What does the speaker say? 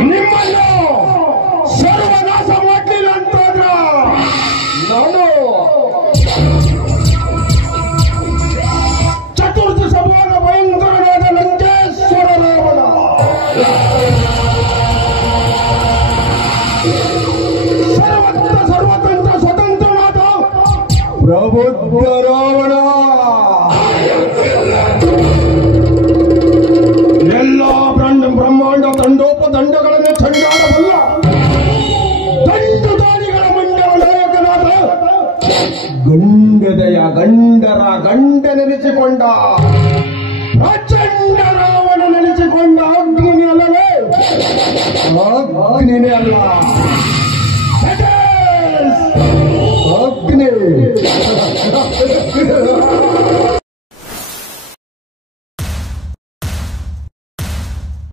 ನಿಮ್ಮನ್ನು ಸರ್ವನಾಶ ಮಾಡಲಿಲ್ಲ ಅಂತಂದ್ರ ನಾನು ಚತುರ್ಥ ಸಭಾದ ಭಯಂಕರನಾದ ಲಂಕೇಶ್ವರ ರಾವಣ ಸರ್ವತಂತ್ರ ಸ್ವತಂತ್ರನಾದ ಪ್ರಬುದ್ಧ ರಾವಣ ಎಲ್ಲ ಬ್ರಹ್ಮಾಂಡ ದಂಡೋಪದಂಡಗಳನ್ನು ಚಂಡಾಡಬಲ್ಲ ದಂಡುದಾರಿಗಳ ಮಂಡಲ ನಾಯಕನಾದ ಗಂಡದಯ ಗಂಡರ ಗಂಡ ನೆನೆಸಿಕೊಂಡ ಪ್ರಚಂಡ ರಾವಣ ನೆನೆಸಿಕೊಂಡ ಅಗ್ನಿ ಅಲ್ಲವೇ ಅಗ್ನಿನೇ ಅಲ್ಲ ಅಗ್ನಿ